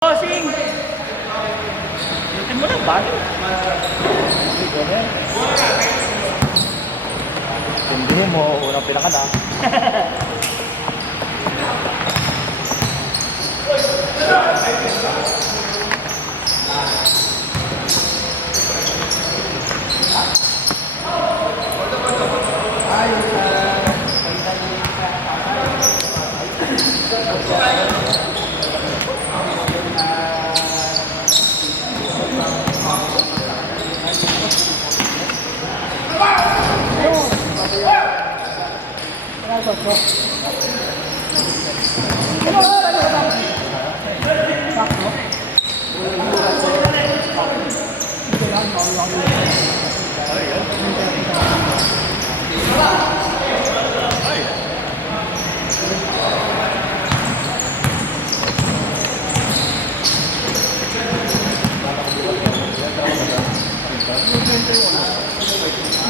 Bossing! Yutin mo lang, bakit? Hindi mo, unang pinakan ah.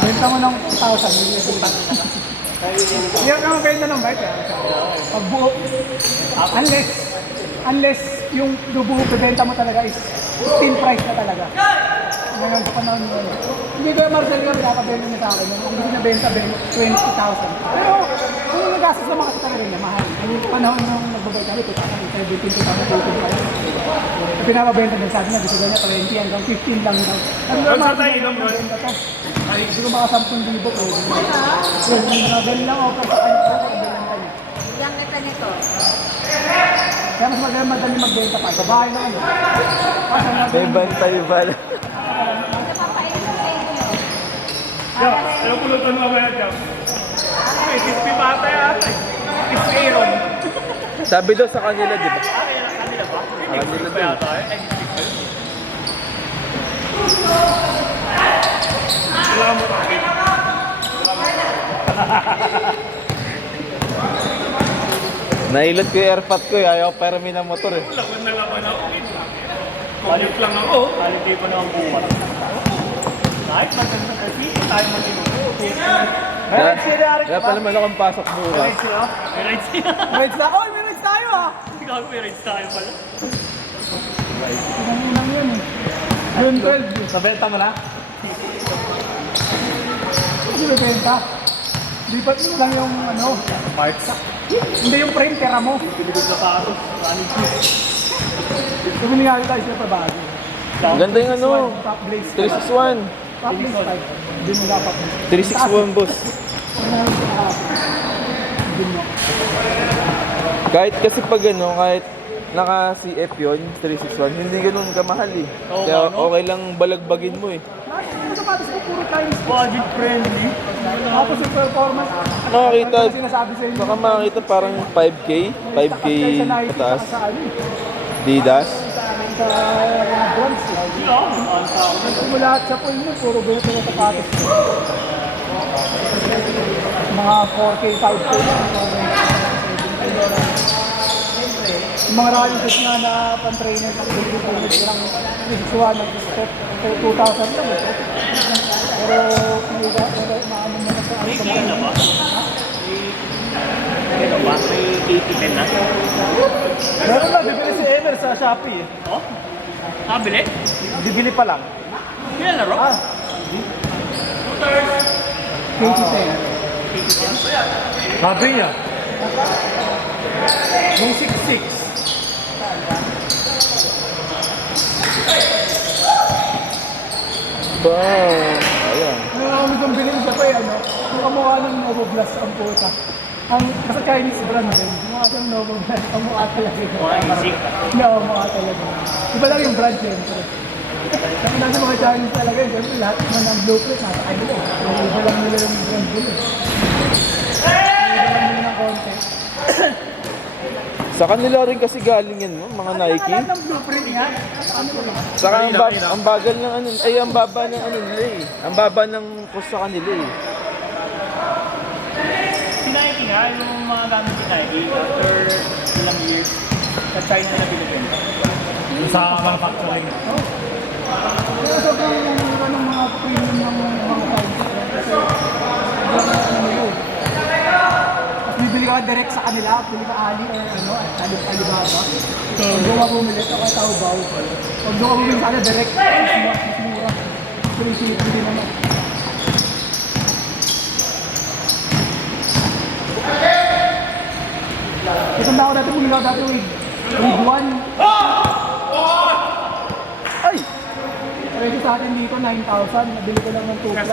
Benta mo ng 2,000. Hindi ka mabenta ng bike. Pagbuo. Unless yung bubuo benta mo talaga is spin price na talaga. Ngayon sa panahon mo. Hindi ko yung Marcel yung nakabenta niya sa akin. Hindi ko nabenta 20,000. Pero kung yung nagastos naman kasi talaga niya, mahal. Yung panahon nung nagbabay kami, 2017, 2018. Pinapabenta din sa akin na gusto niya 20 hanggang 15 lang daw. Saan tayo inom yun? Siguro mga 10,000 po. Yung ganun lang offer sa kanya. Bigyan kita nito. Kaya mas madali magbenta pa. Babae na ano. May bantay pala. Napapainit sa inyo. Ano pulutan mo ba yan, Jam? May 50 bata yata eh. 50 Aaron. Sabi daw sa kanila, di ba? Kanila ba? Hindi ko pa yata eh. Kailangan mo takit. Nailot ko yung airpot ko eh. Ayaw permi ng motor eh. Laban na laban ako. Balik lang ako. Balik pa naman buwan. Kahit maganda kasi, tayo mag-inuto. Kaya pala malakang pasok bukas. May rides sila. Rides na. Oh, may rides tayo ah. Gago, may rides tayo pala. Pinanginang yun eh. June 12. Nabenta mo na? Kasi may benta. Lipat mo lang yung ano. Parts. Hindi yung frame, tera mo. Pinigod na paso. Tumili nga tayo siya pa bago. Ganda yung ano. Top blaze. 361. Top blaze tayo. Hindi mo dapat. 361 boss. Hindi mo. Kahit kasi pag ano, kahit naka-CF yun, 361, hindi ganun kamahal eh. Oo, Kaya ano? okay lang balagbagin mo eh. Yung sapatos ko puro times. Budget friendly. Tapos yung performance. Nakakita, Ano sinasabi sa inyo? baka makakita parang 5K, 5K pataas. Sa ano eh. Didas. Sa mga brands eh. Mula sa pool mo, puro ganito na sapatos ko. Mga 4K, 5K lang. Yung mga rally shoes nga na pan-trainer sa Pilipinas lang nagsusuha nag-step 2,000 lang ito. Pero maano mo na sa ano sa mga ba? Ano ba? May 80 na? meron na, bibili si Emer sa Shopee. Oh? Kabili? Bibili pa lang. Kailan laro? Ah. 2010. Sabi niya. Yung 6'6". Wow. Ayan. Ano kami kung bilhin siya pa eh, ano? Yung kamukha ng Novoblast ang puta. Ang nasa Chinese brand din. Mukha siyang Novoblast. Ang mukha talaga. Isik. No, mukha talaga. Iba lang yung brand siyempre. Kaya nasa mga Chinese talaga yun. Siyempre lahat naman ng blueprint nasa kanila. Iba lang nila yung brand nila. Iba lang nila ng konti. Sa kanila rin kasi galing yan, no? Mga Nike. Lahat ng blueprint niya. Ano ba? Saka ang bagal ng ano, ay ang baba ng ano nila eh. Ang baba ng cost sa kanila eh. Sinayaki nga, yung mga gamit ni Nike, after ilang years, sa China na binibenta. Sa manufacturing. Kaya sobrang mura ng mga premium ng mga Chinese. Kasi, sobrang ano nila eh. Tapos bibili ka direct sa kanila, pili ka Ali or ano, Alibaba. Pag doon ka bumili, ako Taobao. Pag doon ka bumili sa kanila, direct, mas mura. 350 din naman. Itanda ko dati, bumili ako dati with 1. Ay! Ready sa atin dito, 9,000. Nabili ko lang ng 2 plus.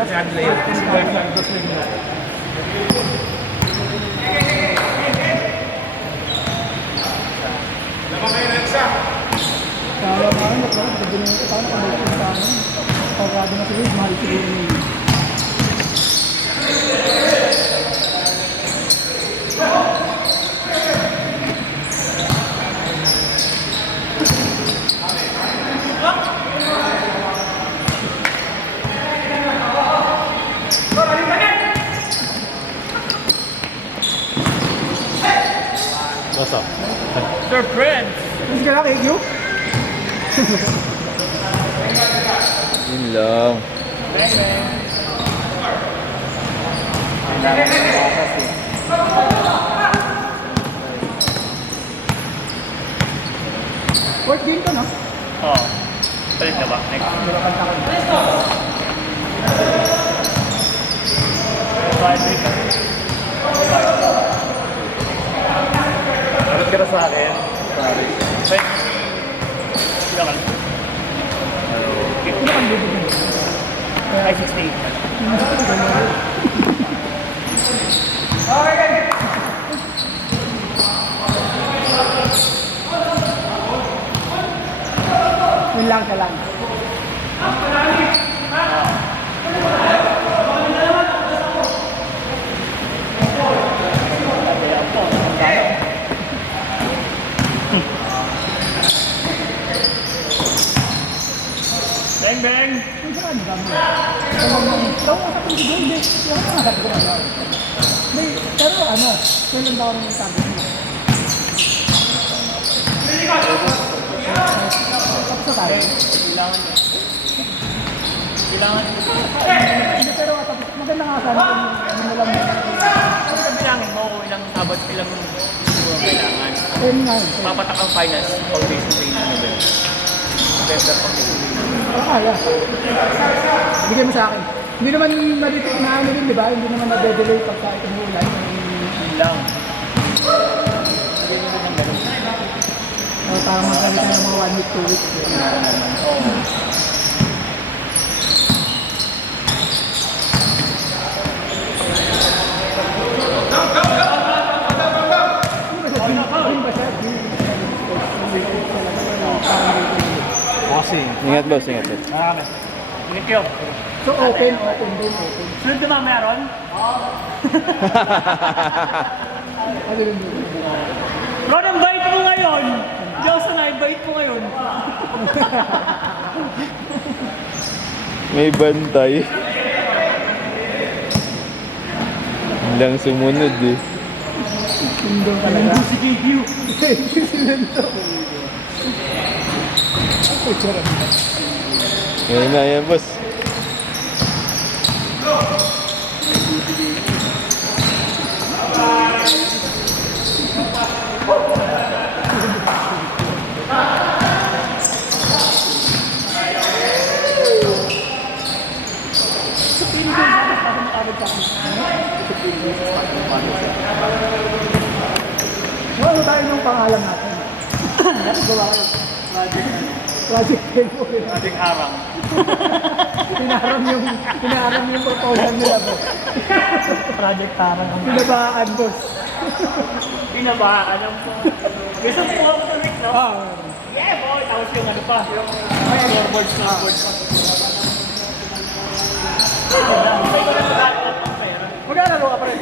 Kaya nga rin, nagdabili nito tayo, nakabalik ko sa amin. Pagkado na siguro, mahal siguro niyo. What's up? They're friends. Mas ka lang, Egyo? Yun lang. Bang, bang. Kailangan ng bakas eh. Fourth game ka, no? Oo. Palit na ba? Next. Five break ka. Dapat ka na sa akin. Sorry. Wait. Sila ka. Ano kang bibigyan? Ay, 68. Yun lang ka lang. Bang, bang. Ang saan ka mo? Ikaw ang sabi ko, hindi. Ikaw ang sabi ko, ano? Hindi, pero ano, kailan daw ang sabi ko? Tapos na tayo. Kailangan. Kailangan. Hindi, pero tapos maganda nga sana kung ano lang. Kung kabilangin mo kung ilang tabat, ilang siguro ang kailangan. Ayun nga. Papatak ang finance, foundation training na ba? Better foundation training. Kaya. Bigay mo sa akin. Hindi naman nalitik na ano rin, di ba? Hindi naman nade-delay pagka itumulan. Yun lang. Sabi mo rin ang ganun. Parang magkakita ng mga 1 week, 2 weeks. Ingat boss, ingat boss. Marami. Thank you. So open din, open. Sunod naman meron? Ano rin din? Ron, ang bait mo ngayon! Hindi ako sanay, bait mo ngayon. May bantay. Lang sumunod eh. Sundo talaga. Si JQ. Sinundo. Ay, charot. Ngayon na yan boss. Ano tayo ng pangalan natin? Gawa ko. Project Tempo. Ating arang. Pinaram yung proposal nila, boss. Project arang. Pinabaan, boss. Pinabaan ang po. Gusto mo ako sa week, no? Yeah, boy. Tapos yung ano pa. Yung scoreboard pa. Maglalaro ka pa rin.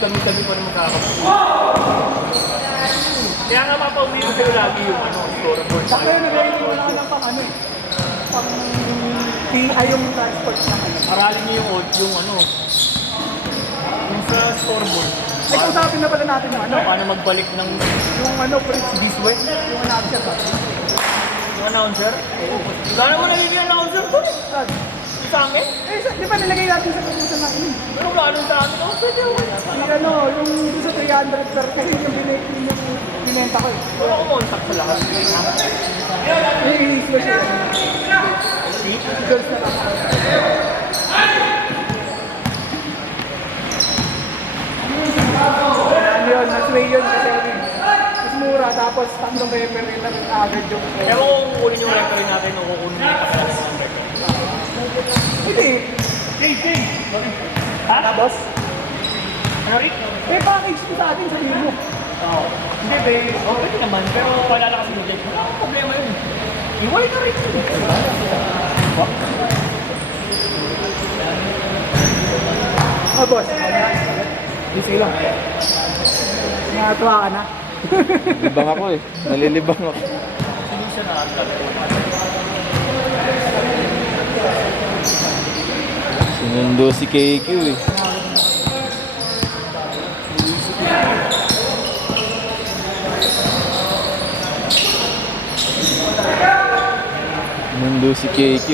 Kami pa rin magkakaroon. Kaya nga mapauwi ko sa'yo lagi yung scoreboard. Sa kayo nag-ready mo lang pang ano eh. Pang PI yung transport na ano. Aralin niyo yung yung sa scoreboard. Ay, kausapin na pala natin yung ano. Paano magbalik ng Yung ano, Prince Bisway. Yung announcer ba? yung announcer? Sana mo naging yung announcer ko. sa amin. Di ba nilagay natin sa pupusan natin? Pero wala nung sa amin. Oh, pwede ako. Yung ano, yung sa 300 per kasi yung binenta ko eh. Wala ko contact sa lahat. May i-switch eh. Girls na lang. Ano yun, na-sway yun kasi mas mura tapos tatlong refer rin lang agad yung Pero kung kukunin yung record natin, o kukunin mo yung kapalas ng record. Hindi. Ha? Boss? Ano rin? May package ko sa atin, sabihin mo. Oo. Hindi, babe. Okay naman. Pero wala kasi mo dyan. Wala akong problema yun. Iway na rin yun. Oh, boss. Busy lang. Nakatuwa ka na. Libang ako eh. Nalilibang ako. Hindi siya nakakatawa. Sinundo si KQ eh. Sinundo si KQ.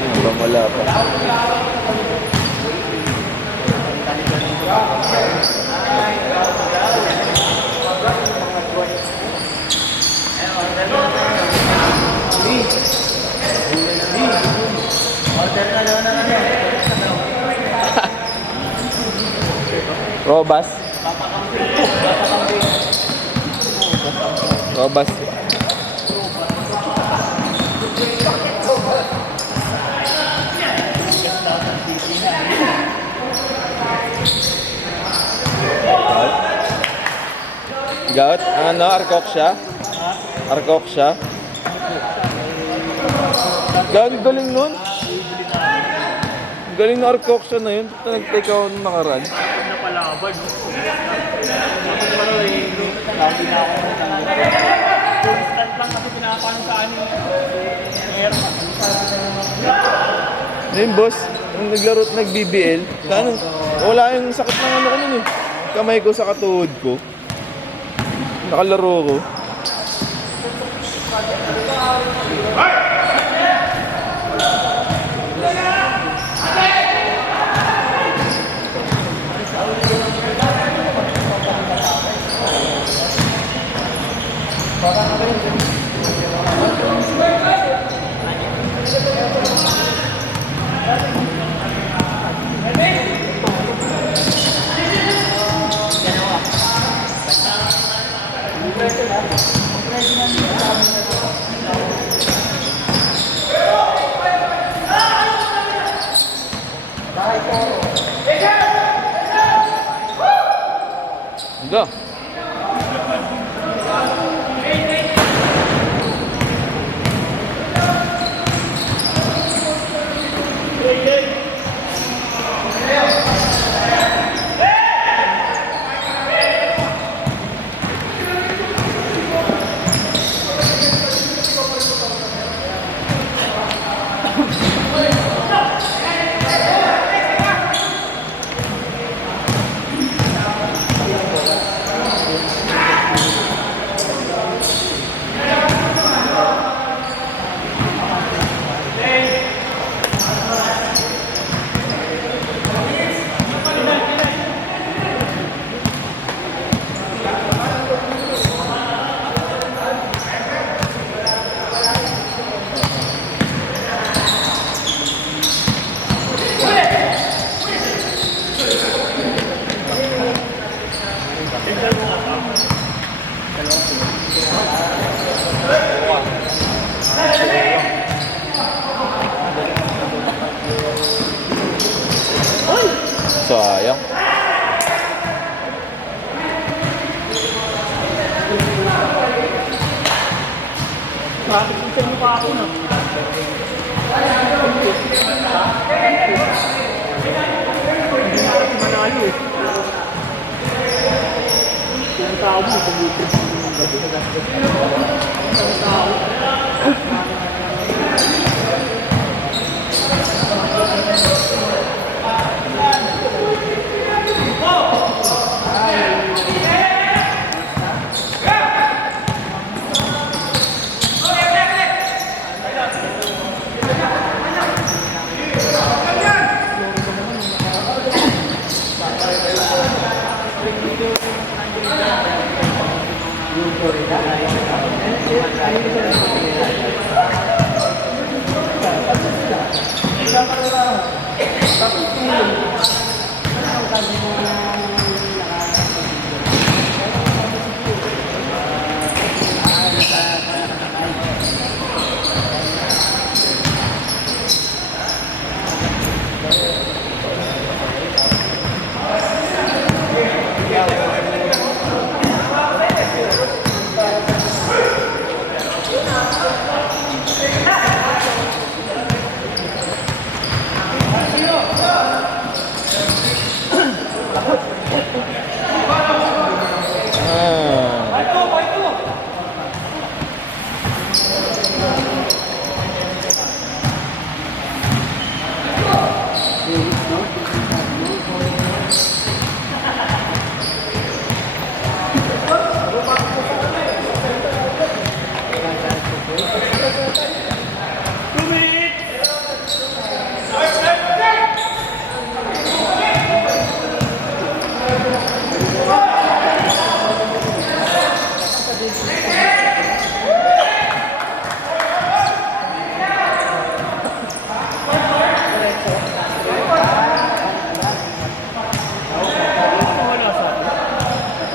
Hanggang wala pa. Robas. Robas. Gout? Ano? Arkok siya? Arkok siya? Galing nun? Galing na arkok siya na yun. Ito nag-take out ng nakaraan. Napalabag. Ako pala eh. Lagi na ako. Constant lang kasi pinapano sa anin. Meron. Ayun boss, nung naglaro at nag-BBL, wala yung sakit ng ano ko nun eh. Kamay ko sa katuhod ko. Nakalaro ko. Go. Sayang. Bakit sa mukha ako na? Hindi na ako manalo eh. Ang tao mo, pag-ibig ng gabi. Ang tao.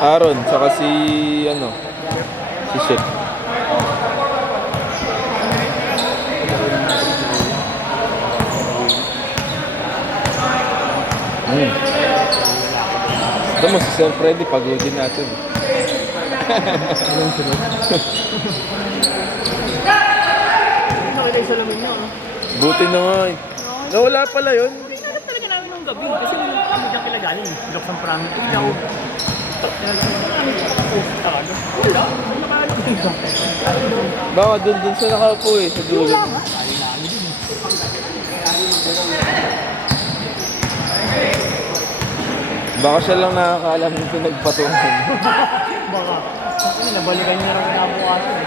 Aaron, saka si si Chef. Ito mo si Sir Freddy, pagodin natin. Nakita yung salamin niya. Buti na nga eh. Nawala pala yun. Hanap talaga namin ng gabi kasi kami dyan kilagaling. Bilok ng prangit. Ikaw. Wala. Baka dun sa nakaupo eh, sa dulo. Baka siya lang nakakaalam ng pinagpatungan. Baka. Nabalikan niya lang kinabukasan.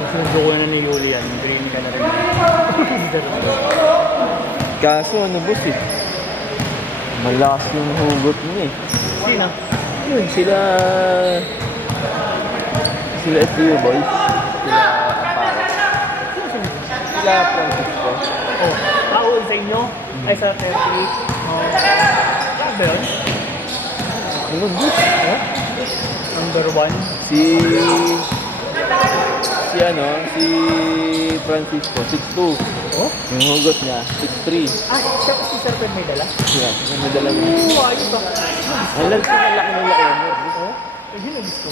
Susundo ko na ni Julian. Green ka na rin. Kaso boss eh. Malakas yung hugot niya eh. Sino? Yun, sila FU boys. Sila Amparo. Sila Francisco. Oh, ako sa inyo? Ay sa 30. Oh. Saan ba yun? Ano boss? Number 1. Si si Francisco, 6'2". Oh? Yung hugot niya, 6'3". Ah, siya si Sir Pen may dala? Yeah, may dala mo. Oo, ayun ba? Ang laki na laki ng laki. Oh? Eh, hinagis ko.